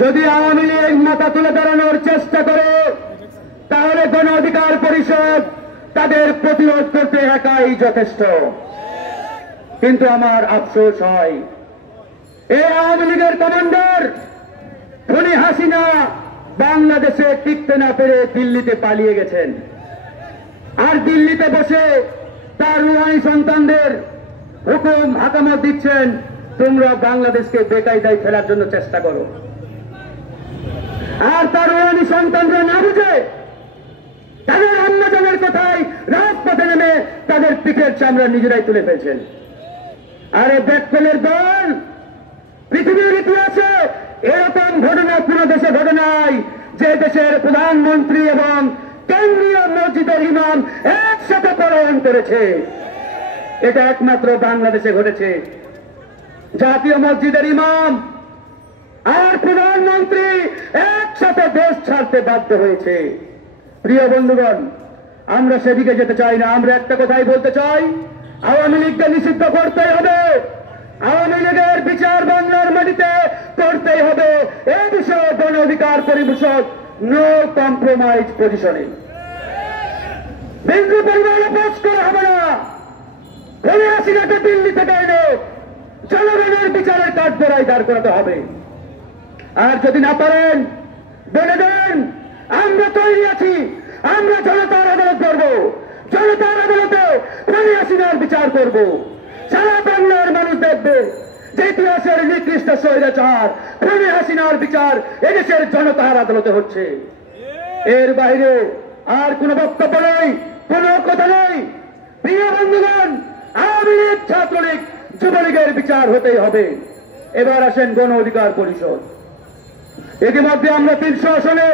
যদি আওয়ামী লীগ মাথা তুলে দাঁড়ানোর চেষ্টা করে তাহলে গণ অধিকার পরিষদ তাদের প্রতিরোধ করতে একাই যথেষ্ট। কিন্তু আমার আফসোস হয় এই আওয়ামী লীগের কমান্ডার খুনি হাসিনা বাংলাদেশে টিকতে না পেরে দিল্লিতে পালিয়ে গেছেন, আর দিল্লিতে বসে তার রুহানি সন্তানদের হুকুম হাকামত দিচ্ছেন, তোমরা বাংলাদেশকে বেকায়দায় ফেলার জন্য চেষ্টা করো। আর তার রুহানি সন্তানরা না বুঝে তাদের অন্যজনের কথায় রাজপথে নেমে তাদের পিঠের চামড়া নিজেরাই তুলে ফেলছেন। আরে ব্যাকপেলের দল, পৃথিবীর ইতিহাসে এরকম ঘটনা কোন দেশে ঘটে নাই যে দেশের প্রধানমন্ত্রী এবং কেন্দ্রীয় মসজিদের ইমাম একসাথে পলায়ন করেছে। এটা একমাত্র বাংলাদেশে ঘটেছে। জাতীয় মসজিদের ইমাম আর প্রধানমন্ত্রী একসাথে দেশ ছাড়তে বাধ্য হয়েছে। প্রিয় বন্ধুগণ, আমরা সেদিকে যেতে চাই না। আমরা একটা কথাই বলতে চাই, আওয়ামী লীগকে নিষিদ্ধ করতেই হবে, আওয়ামী লীগের বিচার বাংলার মাটিতে করতেই হবে। এ বিষয়ে গণ অধিকার পরিষদ নো কম্প্রোমাইজ পজিশনে। বিন্দু পরিমাণ আপোষ করা হবে না। খুনি হাসিনাকে দিল্লি থেকে এনে জনগণের বিচারের কাঠগড়ায় দাঁড় করাতে হবে। আর যদি না পারেন বলে দেন, আমরা তৈরি আছি, আমরা জনতার আদালত করব, জনতার আদালতে খুনি হাসিনার বিচার করব। সারা বাংলার মানুষ দেখবে যে ইতিহাসের নিকৃষ্ট স্বৈরাচার খুনি হাসিনার বিচার এদেশের জনতার আদালতে হচ্ছে। এর বাইরে আর কোন বক্তব্য নেই, কোন কথা নেই। প্রিয় বন্ধুগণ, আওয়ামী লীগ, ছাত্রলীগ, যুবলীগের বিচার হতেই হবে। এবার আসেন গণ অধিকার পরিষদ। ইতিমধ্যে আমরা 300 আসনে